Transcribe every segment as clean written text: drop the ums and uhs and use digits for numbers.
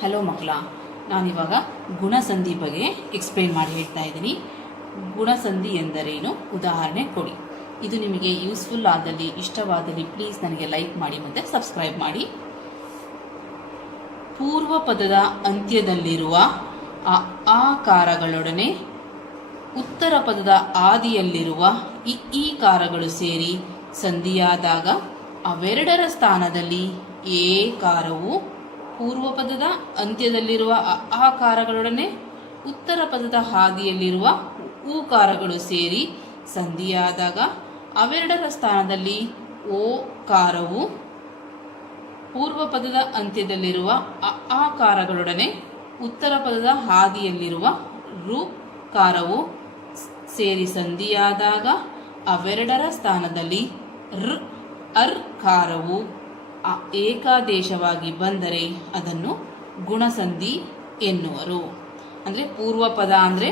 Hello ಮಕ್ಕಳ, ನಾನಿವಾಗ ಗುಣಸಂಧಿ ಬಗ್ಗೆ ಎಕ್ಸ್ಪ್ಲೇನ್ ಮಾಡಿ ಹೇಳ್ತಾ ಇದ್ದೀನಿ. ಗುಣಸಂಧಿ ಎಂದರೇನು ಉದಾಹರಣೆ ಕೊಡಿ. ಇದು ನಿಮಗೆ ಯೂಸ್ಫುಲ್ ಆದಲ್ಲಿ, ಇಷ್ಟವಾದಲ್ಲಿ ಪ್ಲೀಸ್ ನನಗೆ ಲೈಕ್ ಮಾಡಿ ಮತ್ತು ಸಬ್ಸ್ಕ್ರೈಬ್ ಮಾಡಿ. ಪೂರ್ವ ಪದದ ಅಂತ್ಯದಲ್ಲಿರುವ ಆಕಾರಗಳೊಡನೆ ಉತ್ತರ ಪದದ ಆದಿಯಲ್ಲಿರುವ ಈಕಾರಗಳು ಸೇರಿ ಸಂಧಿಯಾದಾಗ ಅವೆರಡರ ಸ್ಥಾನದಲ್ಲಿ ಏಕಾರವು ಪೂರ್ವ ಪದದ ಅಂತ್ಯದಲ್ಲಿರುವ ಆಕಾರಗಳೊಡನೆ ಉತ್ತರ ಪದದ ಹಾದಿಯಲ್ಲಿರುವ ಊಕಾರಗಳು ಸೇರಿ ಸಂಧಿಯಾದಾಗ ಅವೆರಡರ ಸ್ಥಾನದಲ್ಲಿ ಓಕಾರವು ಪೂರ್ವ ಪದದ ಅಂತ್ಯದಲ್ಲಿರುವ ಆಕಾರಗಳೊಡನೆ ಉತ್ತರ ಪದದ ಹಾದಿಯಲ್ಲಿರುವ ಋಕಾರವು ಸೇರಿ ಸಂಧಿಯಾದಾಗ ಅವೆರಡರ ಸ್ಥಾನದಲ್ಲಿ ಅರ್ಕಾರವು ಏಕಾದೇಶವಾಗಿ ಬಂದರೆ ಅದನ್ನು ಗುಣಸಂಧಿ ಎನ್ನುವರು. ಅಂದರೆ ಪೂರ್ವ ಪದ ಅಂದರೆ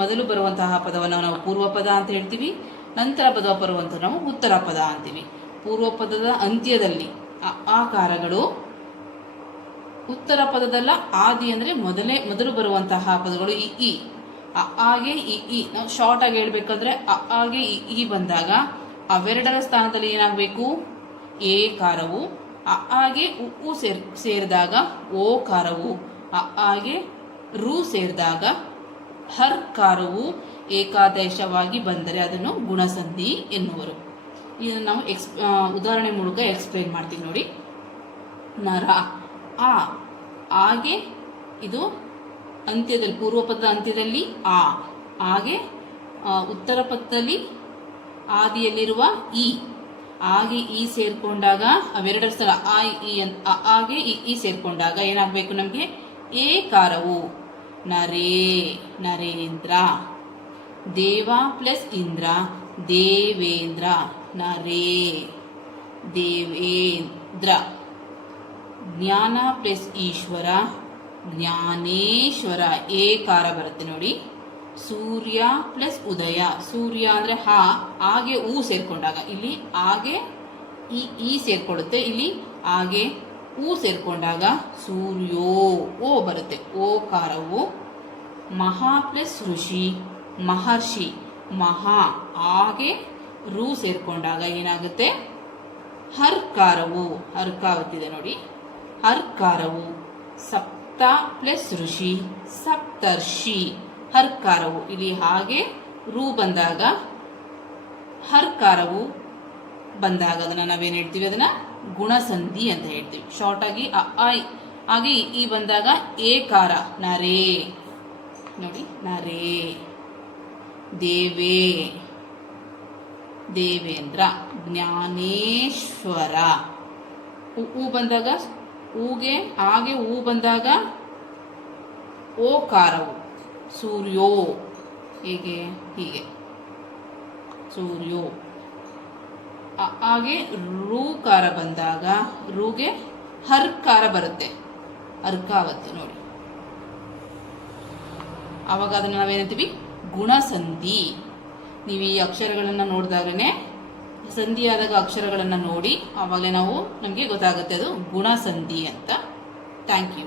ಮೊದಲು ಬರುವಂತಹ ಪದವನ್ನು ನಾವು ಪೂರ್ವ ಪದ ಅಂತ ಹೇಳ್ತೀವಿ. ನಂತರ ಪದ ಬರುವಂತಹ ನಾವು ಉತ್ತರ ಪದ ಅಂತೀವಿ. ಪೂರ್ವ ಪದದ ಅಂತ್ಯದಲ್ಲಿ ಆಕಾರಗಳು, ಉತ್ತರ ಪದದಲ್ಲ ಆದಿ ಅಂದರೆ ಮೊದಲು ಬರುವಂತಹ ಪದಗಳು ಇ ಆಗೆ ಇ ನಾವು ಶಾರ್ಟ್ ಆಗಿ ಹೇಳ್ಬೇಕಂದ್ರೆ ಆಗೆ ಇ ಬಂದಾಗ ಅವೆರಡರ ಸ್ಥಾನದಲ್ಲಿ ಏನಾಗಬೇಕು? ಏಕಾರವು. ಆಗೆ ಉ ಸೇರಿದಾಗ ಓಕಾರವು, ಆಗೆ ರು ಸೇರಿದಾಗ ಹರ್ಕಾರವು ಏಕಾದೇಶವಾಗಿ ಬಂದರೆ ಅದನ್ನು ಗುಣಸಂಧಿ ಎನ್ನುವರು. ಇದನ್ನು ನಾವು ಉದಾಹರಣೆ ಮೂಲಕ ಎಕ್ಸ್ಪ್ಲೇನ್ ಮಾಡ್ತೀವಿ ನೋಡಿ. ನರ ಆಗೆ ಇದು ಅಂತ್ಯದಲ್ಲಿ, ಪೂರ್ವ ಪದದ ಅಂತ್ಯದಲ್ಲಿ ಆಗೆ ಉತ್ತರ ಪದದಲ್ಲಿ ಆದಿಯಲ್ಲಿರುವ ಆಗೆ ಈ ಸೇರ್ಕೊಂಡಾಗ ಅವೆರಡರ ಸ್ಥಳ ಆಗೆ ಈ ಸೇರ್ಕೊಂಡಾಗ ಏನಾಗಬೇಕು? ನಮಗೆ ಏಕಾರವು. ನರೇಂದ್ರ. ದೇವ ಪ್ಲಸ್ ಇಂದ್ರ ದೇವೇಂದ್ರ. ದೇವೇಂದ್ರ. ಜ್ಞಾನ ಪ್ಲಸ್ ಈಶ್ವರ ಜ್ಞಾನೇಶ್ವರ. ಏಕಾರ ಬರುತ್ತೆ ನೋಡಿ. ಸೂರ್ಯ ಪ್ಲಸ್ ಉದಯ. ಸೂರ್ಯ ಅಂದ್ರೆ ಹಾಗೆ ಊ ಸೇರ್ಕೊಂಡಾಗ ಇಲ್ಲಿ ಹಾಗೆ ಈ ಸೇರ್ಕೊಳ್ಳುತ್ತೆ. ಇಲ್ಲಿ ಹಾಗೆ ಊ ಸೇರ್ಕೊಂಡಾಗ ಸೂರ್ಯೋ ಓ ಬರುತ್ತೆ. ಓಕಾರವು. ಮಹಾ ಪ್ಲಸ್ ಋಷಿ ಮಹರ್ಷಿ. ಹಾಗೆ ರು ಸೇರ್ಕೊಂಡಾಗ ಏನಾಗುತ್ತೆ? ಹರ್ಕಾರವು. ಹರ್ಕಾವತ್ತಿದೆ ನೋಡಿ. ಹರ್ಕಾರವು. ಸಪ್ತ ಪ್ಲಸ್ ಋಷಿ ಸಪ್ತರ್ಷಿ. ಹರ್ಕಾರವು. ಇಲ್ಲಿ ಹಾಗೆ ರು ಬಂದಾಗ ಹರ್ಕಾರವು ಬಂದಾಗ ಅದನ್ನ ನಾವೇನು ಹೇಳ್ತೀವಿ? ಅದನ್ನ ಗುಣಸಂಧಿ ಅಂತ ಹೇಳ್ತೀವಿ. ಶಾರ್ಟ್ ಆಗಿ ಹಾಗೆ ಈ ಬಂದಾಗ ಏಕಾರ. ನರೇ ನೋಡಿ. ನರೇ. ದೇವೇಂದ್ರ. ಜ್ಞಾನೇಶ್ವರ. ಹೂ ಬಂದಾಗ ಹಾಗೆ ಹೂ ಬಂದಾಗ ಓಕಾರವು. ಸೂರ್ಯೋ. ಹೀಗೆ ಸೂರ್ಯೋ. ಹಾಗೆ ಋಕಾರ ಬಂದಾಗ ರುಗೆ ಹರ್ಕಾರ ಬರುತ್ತೆ. ಅರ್ಕಾವತ್ತು ನೋಡಿ. ಆವಾಗ ಅದನ್ನು ನಾವೇನಂತೀವಿ? ಗುಣಸಂಧಿ. ನೀವು ಈ ಅಕ್ಷರಗಳನ್ನು ನೋಡಿದಾಗಲೇ, ಸಂಧಿಯಾದಾಗ ಅಕ್ಷರಗಳನ್ನು ನೋಡಿ ಆವಾಗಲೇ ನಮಗೆ ಗೊತ್ತಾಗುತ್ತೆ ಅದು ಗುಣಸಂಧಿ ಅಂತ. Thank you.